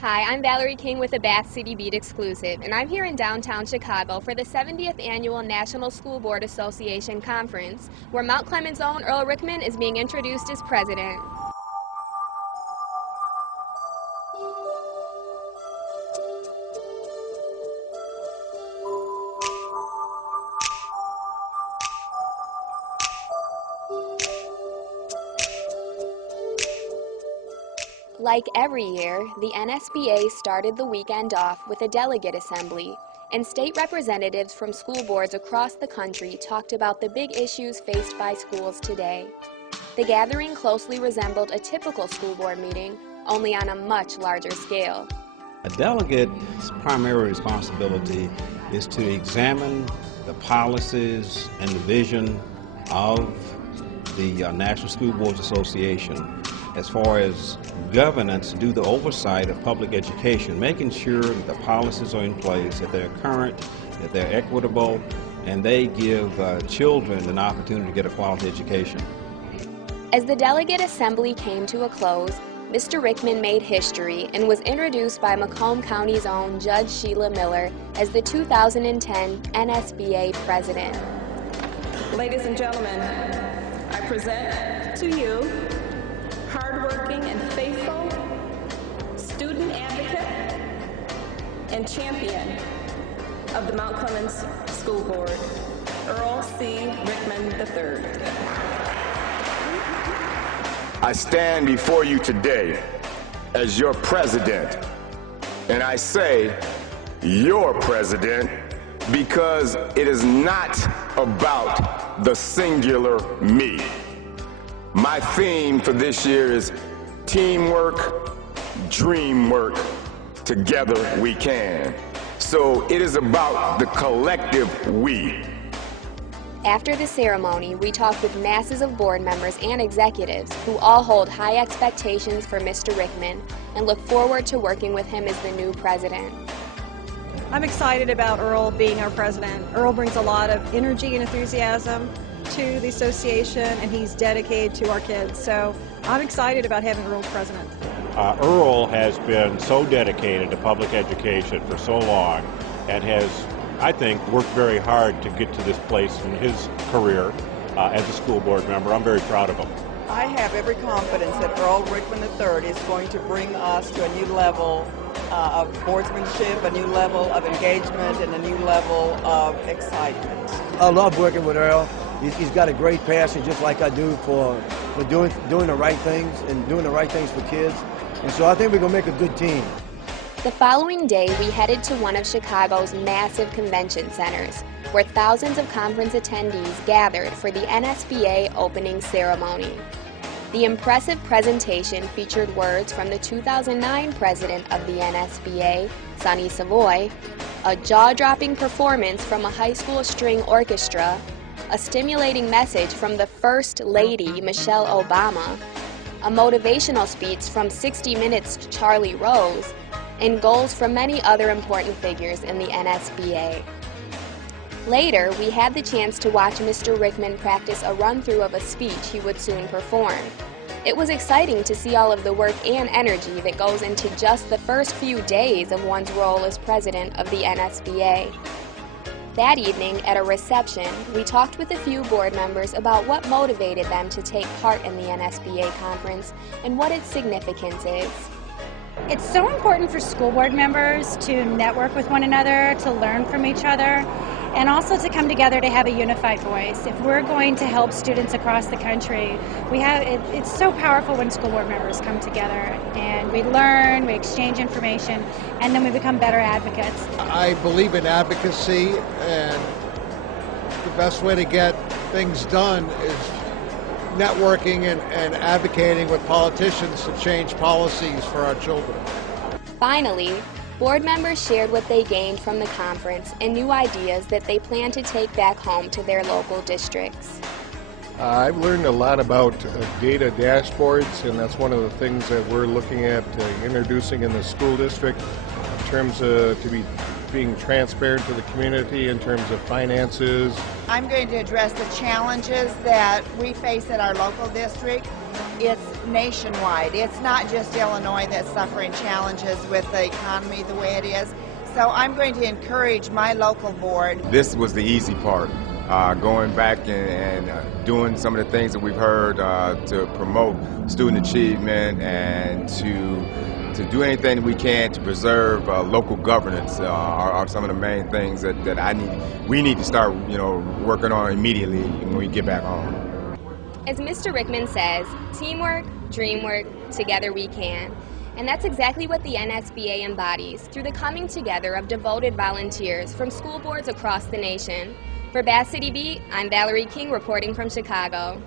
Hi, I'm Valerie King with a Bath City Beat exclusive, and I'm here in downtown Chicago for the 70th Annual National School Board Association Conference, where Mount Clement's own Earl Rickman is being introduced as president. Like every year, the NSBA started the weekend off with a delegate assembly, and state representatives from school boards across the country talked about the big issues faced by schools today. The gathering closely resembled a typical school board meeting, only on a much larger scale. A delegate's primary responsibility is to examine the policies and the vision of the National School Boards Association as far as governance, do the oversight of public education, making sure that the policies are in place, that they're current, that they're equitable, and they give children an opportunity to get a quality education. As the delegate assembly came to a close, Mr. Rickman made history and was introduced by Macomb County's own Judge Sheila Miller as the 2010 NSBA president. Ladies and gentlemen, I present to you hardworking and faithful student advocate and champion of the Mount Clemens School Board, Earl C. Rickman III. I stand before you today as your president, and I say your president because it is not about the singular me. My theme for this year is teamwork, dream work, together we can. So it is about the collective we. After the ceremony, we talked with masses of board members and executives who all hold high expectations for Mr. Rickman and look forward to working with him as the new president. I'm excited about Earl being our president. Earl brings a lot of energy and enthusiasm to the association, and he's dedicated to our kids. So I'm excited about having Earl president. Earl has been so dedicated to public education for so long and has, I think, worked very hard to get to this place in his career as a school board member. I'm very proud of him. I have every confidence that Earl Rickman III is going to bring us to a new level of boardsmanship, a new level of engagement, and a new level of excitement. I love working with Earl. He's got a great passion, just like I do, for doing the right things and doing the right things for kids. And so I think we're going to make a good team. The following day, we headed to one of Chicago's massive convention centers, where thousands of conference attendees gathered for the NSBA opening ceremony. The impressive presentation featured words from the 2009 president of the NSBA, Sonny Savoy, a jaw-dropping performance from a high school string orchestra, a stimulating message from the First Lady, Michelle Obama, a motivational speech from 60 Minutes' Charlie Rose, and goals from many other important figures in the NSBA. Later, we had the chance to watch Mr. Rickman practice a run-through of a speech he would soon perform. It was exciting to see all of the work and energy that goes into just the first few days of one's role as president of the NSBA. That evening, at a reception, we talked with a few board members about what motivated them to take part in the NSBA conference and what its significance is. It's so important for school board members to network with one another, to learn from each other, and also to come together to have a unified voice. If we're going to help students across the country, it's so powerful when school board members come together and we learn, we exchange information, and then we become better advocates. I believe in advocacy, and the best way to get things done is networking and advocating with politicians to change policies for our children. Finally, board members shared what they gained from the conference and new ideas that they plan to take back home to their local districts. I've learned a lot about data dashboards, and that's one of the things that we're looking at introducing in the school district in terms of being transparent to the community in terms of finances. I'm going to address the challenges that we face at our local district. It's nationwide. It's not just Illinois that's suffering challenges with the economy the way it is. So I'm going to encourage my local board. This was the easy part, going back and doing some of the things that we've heard to promote student achievement and to do anything that we can to preserve local governance are some of the main things that we need to start working on immediately when we get back home. As Mr. Rickman says, teamwork, dream work, together we can. And that's exactly what the NSBA embodies through the coming together of devoted volunteers from school boards across the nation. For Bass City Beat, I'm Valerie King reporting from Chicago.